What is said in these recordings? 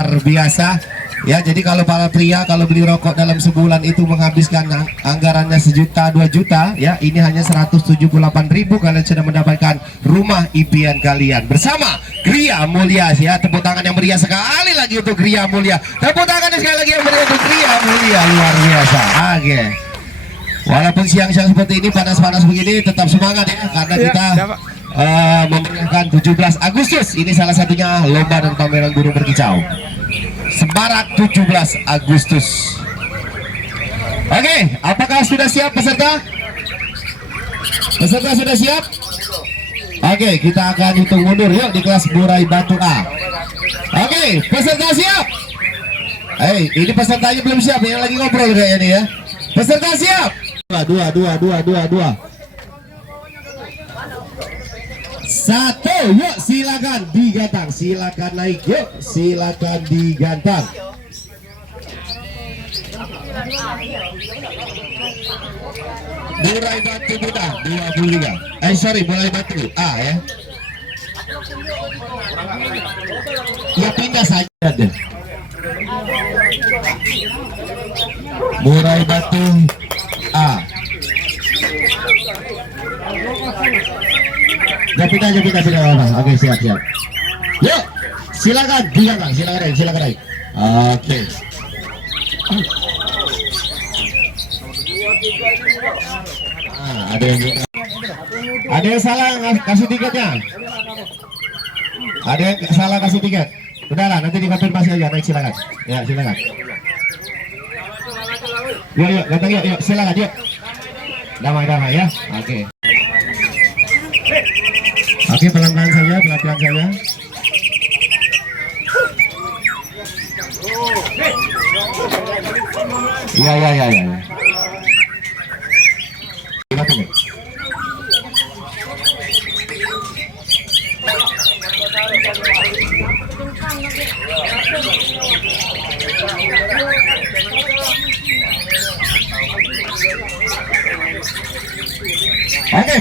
luar biasa. Ya, jadi kalau para pria kalau beli rokok dalam sebulan itu menghabiskan anggarannya 1 juta 2 juta, ya ini hanya 178.000 kalian sudah mendapatkan rumah impian kalian bersama Gria Mulia. Ya, tepuk tangan yang meriah sekali lagi untuk Gria Mulia. Tepuk tangan sekali lagi yang meriah untuk Gria Mulia, luar biasa. Oke. Walaupun siang-siang seperti ini panas-panas begini tetap semangat ya, karena kita memeriahkan 17 Agustus. Ini salah satunya lomba dan pameran burung berkicau. Semarak 17 Agustus. Oke, apakah sudah siap peserta? Peserta sudah siap? Oke, kita akan hitung mundur yuk di kelas murai batu A. Oke, peserta siap? Ini pesertanya belum siap, yang lagi ngobrol kayaknya nih ya. Peserta siap? Dua. 1, yuk silakan digantang, silakan naik, yuk silakan digantang. Murai batu Buddha 23. Sorry, murai batu A ya. Ya pindah saja deh. Murai batu A. Pindah. Oke, siap. Yuk, silakan digantang, silakan naik. Oke. Ada yang salah kasih tiketnya. Ada yang salah kasih tiket. Udahlah, nanti dikonfirmasi aja. Naik, silakan. Ya, silakan. Yuk, gantang yuk, silakan yuk. Damai ya. Oke, pelan-pelan saja. Ya. Oke,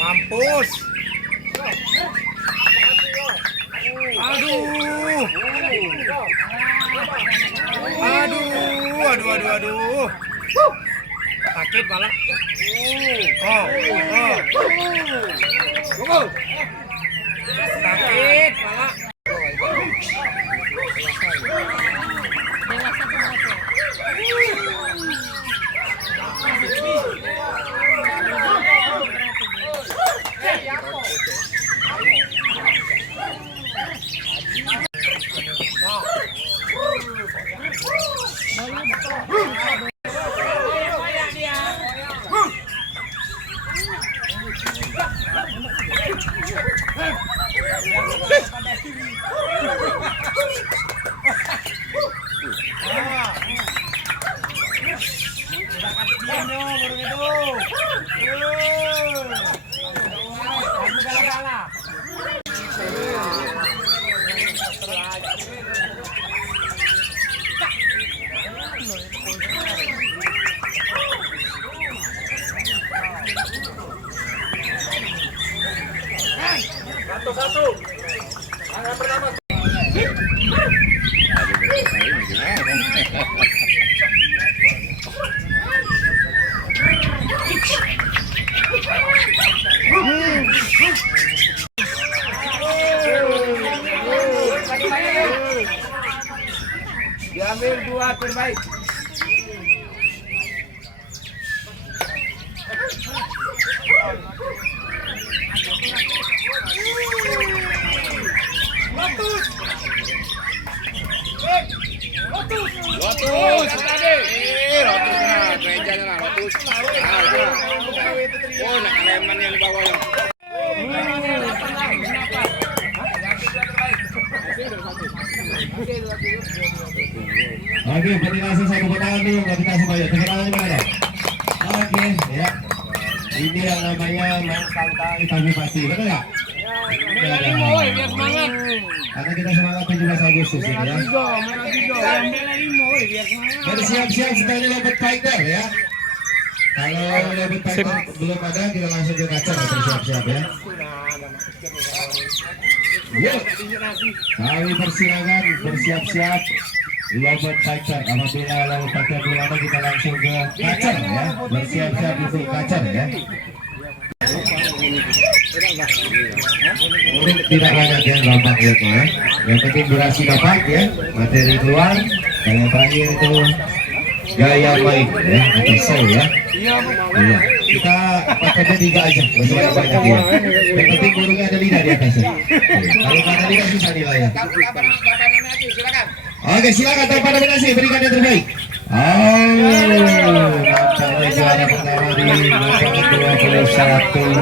Mampus. Aduh. Aduh. Sakit malah. Sakit malah. Satu. Yang pertama. Diambil 2 terbaik. Lotus tadi. Lotus nah, gerejanya nah, Lotus. Oh, nak leman yang di bawah. Oke, penjelasan satu pertanyaan dulu, nggak kita semuanya. Keterangan gimana? Oke, ya. Ini yang namanya main santai tapi pasti, betul nggak? Biar semangat. Karena kita semangat 17 Agustus ini ya. Bersiap-siap sebagai lobet fighter ya. Kalau lobet fighter belum ada, kita langsung ke kaca bersiap-siap ya. Yuk, kami persilakan bersiap-siap lobet fighter. Apabila lobet fighter belum ada, kita langsung ke kaca ya. Bersiap-siap untuk kaca ya. Tidak banyak yang gampang ya, yang penting durasi dapat ya, materi keluar, dan yang terakhir itu gaya main ya, atau show ya. Iya, kita pakainya 3 aja, banyak banyak ya. Yang penting burungnya ada lidah di atasnya. Kalau nggak ada lidah susah nilainya. Oke, silakan tanpa nominasi berikan yang terbaik. Nampaknya juara pertama di lapangan 21.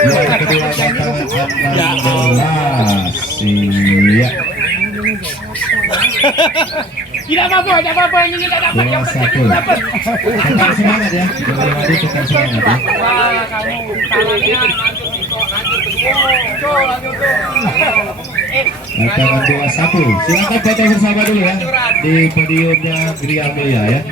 Juara kedua lapangan 16. Iya. Tidak apa-apa, ini tidak dapat. Yang penting dapat. Tetap semangat ya. Tetap semangat ya. Wah, kamu tangannya Lapangan 21. Silakan foto bersama dulu ya di podiumnya Gria Mulia ya.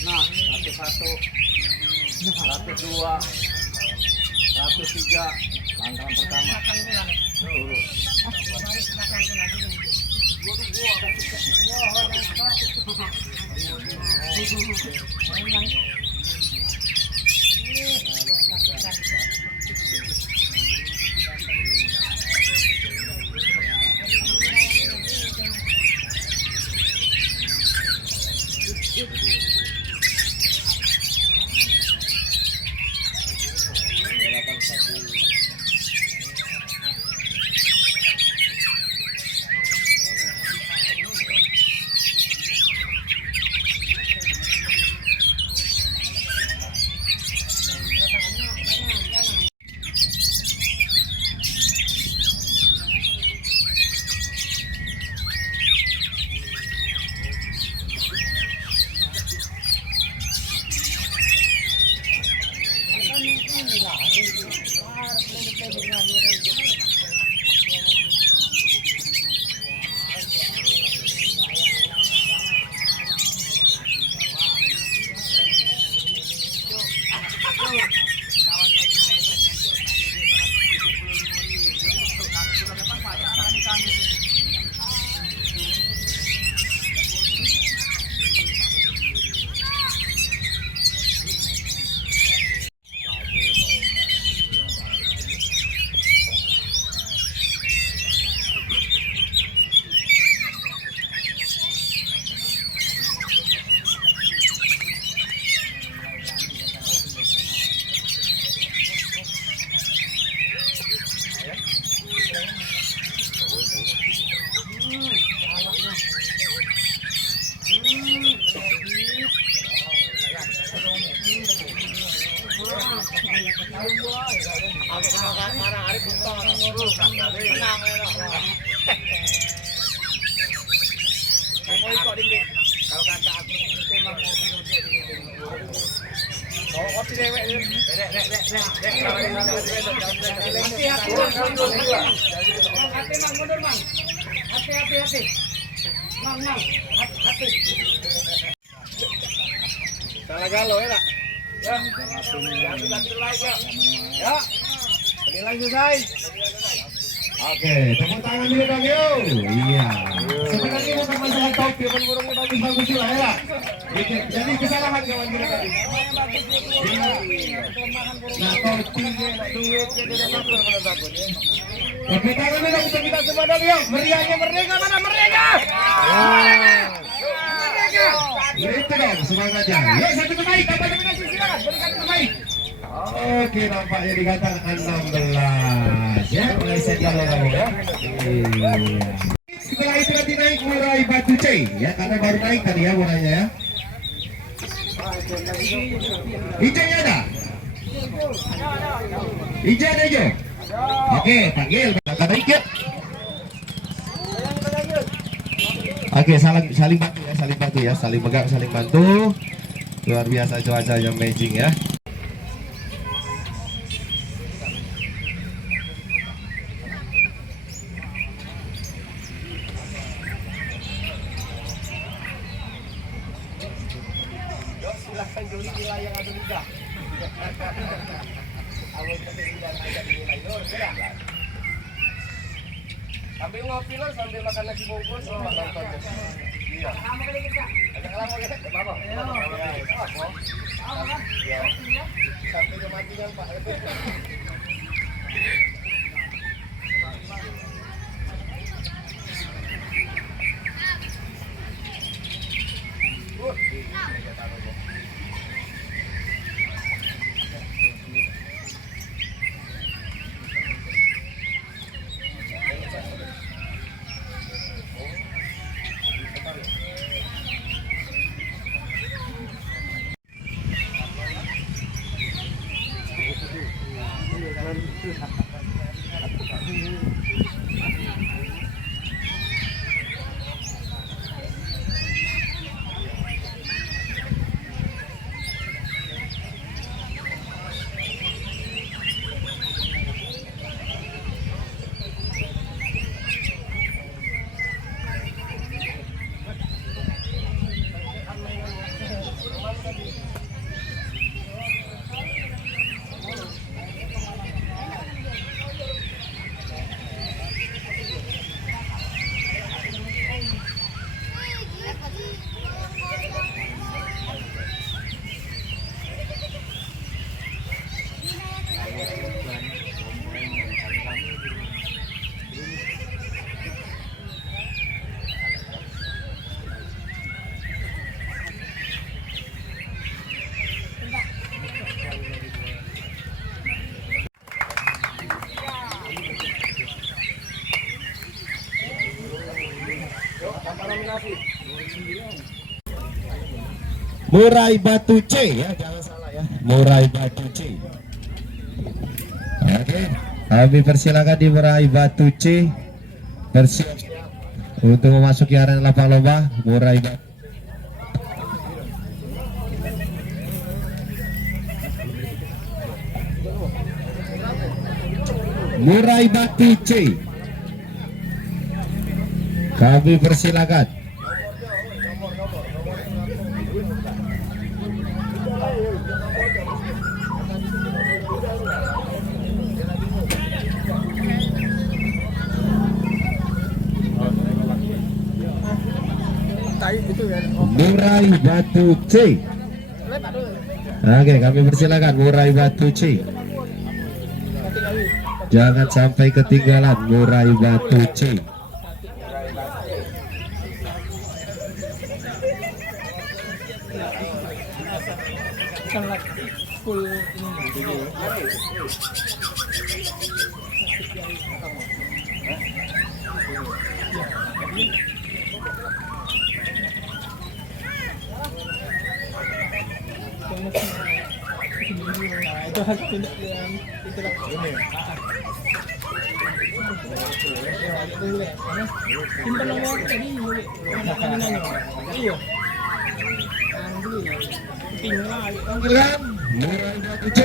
Nah, 1-1, 1-2, 1-3, langkah pertama. Salah galau ya nak? Ya. Ganti lagi ya. Ya. Penilai selesai. Oke, tepuk tangan dulu dong yuk. Iya. Sebenarnya bukan masalah topi, bukan burungnya bagus-bagus juga ya. Jadi kesalahan kawan kita tadi. Nah, topi duit tidak bagus ya. Tepuk tangan dulu untuk kita semua dong yuk. Meriahnya merdeka mana merdeka? Merdeka. Itu dong semangatnya. Yuk satu terbaik, dapat nominasi silakan. Berikan terbaik. Oke, nampaknya dikatakan 16 ya, meleset kalau ya. Iya. Setelah itu nanti naik murai batu C ya, karena baru naik tadi ya murainya ya. Hijaunya ada? Hijau ada hijau? Oke, panggil. Kata ikut. Oke, saling bantu ya, saling pegang, saling bantu. Luar biasa cuaca yang amazing ya. Silahkan juri nilai yang ada liga. Awal ketinggian ada nilai dulu ya. Sambil ngopi lo, sambil makan nasi bungkus lo nonton. Iya. Ada kelama ya, Bapak. Iya. Sampai kematian Pak. Murai batu C ya, jangan salah ya. Murai batu C. Oke, kami persilakan di Murai batu C bersiap-siap untuk memasuki arena lapang lomba Murai batu. Murai batu C. Kami persilakan. Murai batu C. Oke, kami persilakan Murai batu C. Jangan sampai ketinggalan Murai batu C. Itu harus pindah yang itu lah. Simpan nomor tadi boleh. Iya. Tinggal. Panggilkan Murai batu C.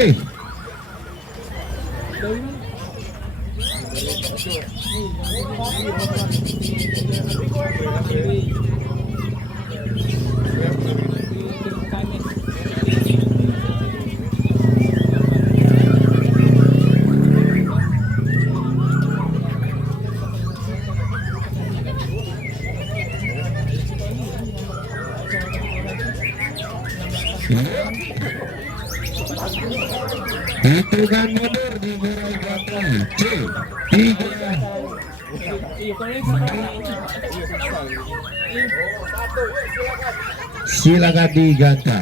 Hitungan mundur dimulai dari C3. Iya kalau yang sekarang ini. Silakan diganta.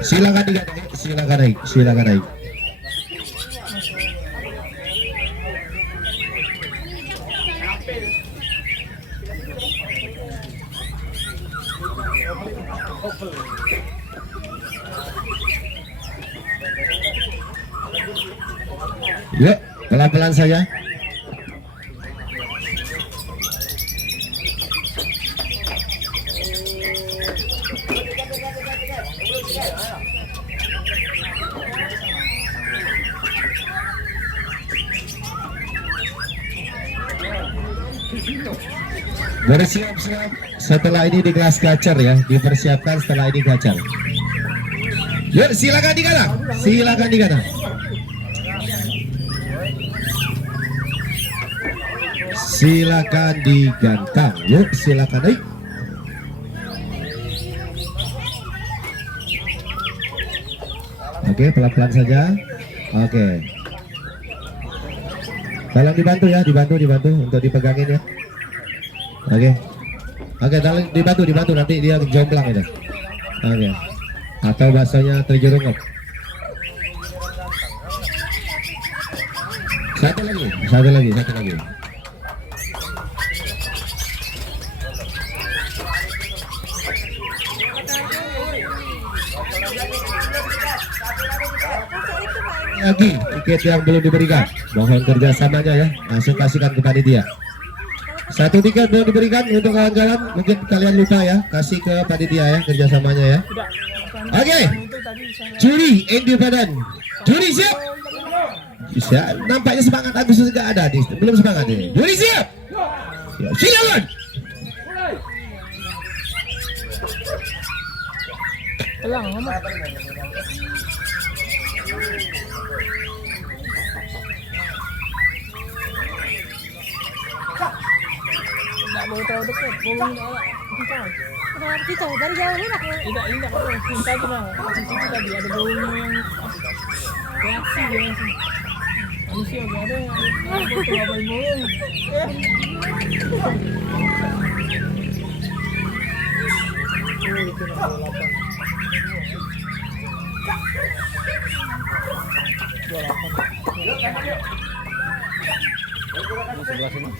Silakan diganta, silakan naik, silakan naik. Yuk, pelan-pelan saja. Bersiap-siap setelah ini di kelas gacor ya, dipersiapkan setelah ini gacor. Yuk, silakan digana, silakan digana. Silakan digantang. Yuk, silakan naik. Oke, pelan-pelan saja. Oke. Tolong dibantu ya, dibantu untuk dipegangin ya. Oke. Oke, tolong dibantu nanti dia jomplang itu. Oke. Atau bahasanya terjerungkap. Satu lagi. Lagi tiket yang belum diberikan, mohon kerjasamanya ya, langsung kasihkan ke panitia. Satu tiket belum diberikan untuk kawan-kawan, mungkin kalian lupa ya, kasih ke panitia ya kerjasamanya ya. Oke, juri independen, juri siap. Bisa, nampaknya semangat Agustus nggak ada nih, belum semangat ini. Juri siap, ya, silakan. Pelang, amat. Tak boleh terlalu dekat, boleh kita. Kenapa kita dari jauh ini nak? Tidak, cinta tu lah. Cici tu tadi ada baunya yang reaksi. Manusia ada yang terlalu bau. Itu nombor 28. Di sebelah sini.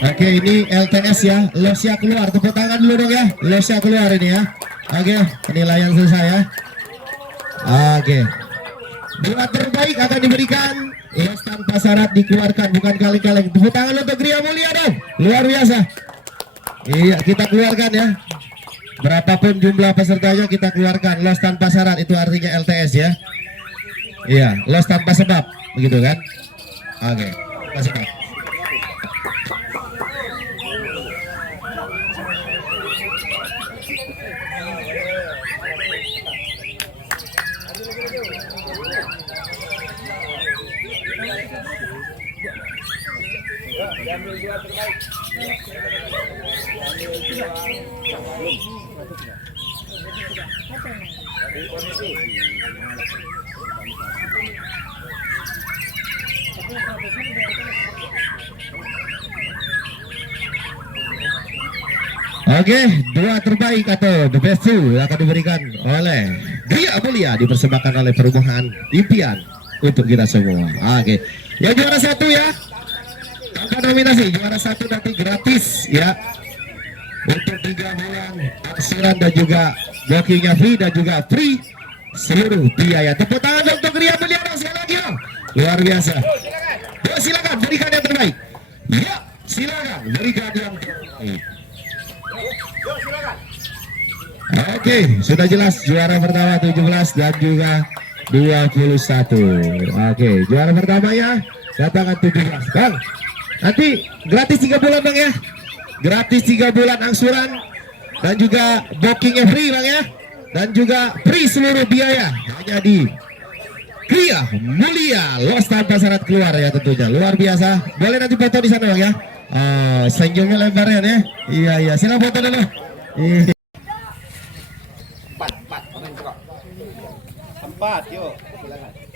Oke, ini LTS ya, losnya keluar, tepuk tangan dulu dong ya, losnya keluar ini ya. Oke, penilaian selesai ya. Oke, dua terbaik akan diberikan, los tanpa syarat dikeluarkan, bukan kaleng-kaleng. Tepuk tangan untuk Gria Mulia dong, luar biasa. Iya, kita keluarkan ya. Berapapun jumlah pesertanya kita keluarkan, los tanpa syarat itu artinya LTS ya. Iya, los tanpa sebab, begitu kan? Oke, kasih tahu. Diambil dua terbaik. Oke, dua terbaik atau the best two akan diberikan oleh Gria Mulia, dipersembahkan oleh Perumahan Impian untuk kita semua. Oke, yang juara satu ya, tanpa nominasi, juara satu nanti gratis ya untuk 3 bulan angsuran dan juga bookingnya free dan juga free seluruh biaya. Tepuk tangan untuk Gria Mulia dong, sekali lagi dong. Luar biasa. Ya, silakan berikan yang terbaik. Ya, silakan berikan yang terbaik. Oke, sudah jelas juara pertama 17 dan juga 21. Oke, juara pertamanya datangkan 17. Bang, nanti gratis 3 bulan Bang ya. Gratis 3 bulan angsuran dan juga bookingnya free Bang ya. Dan juga free seluruh biaya hanya di Gria Mulia, los tanpa syarat keluar ya tentunya. Luar biasa. Boleh nanti foto di sana Bang ya. Senyumnya lebarnya ya. Iya, silakan foto dulu. Iya. Empat, pemain kok. Empat, yuk. Silakan.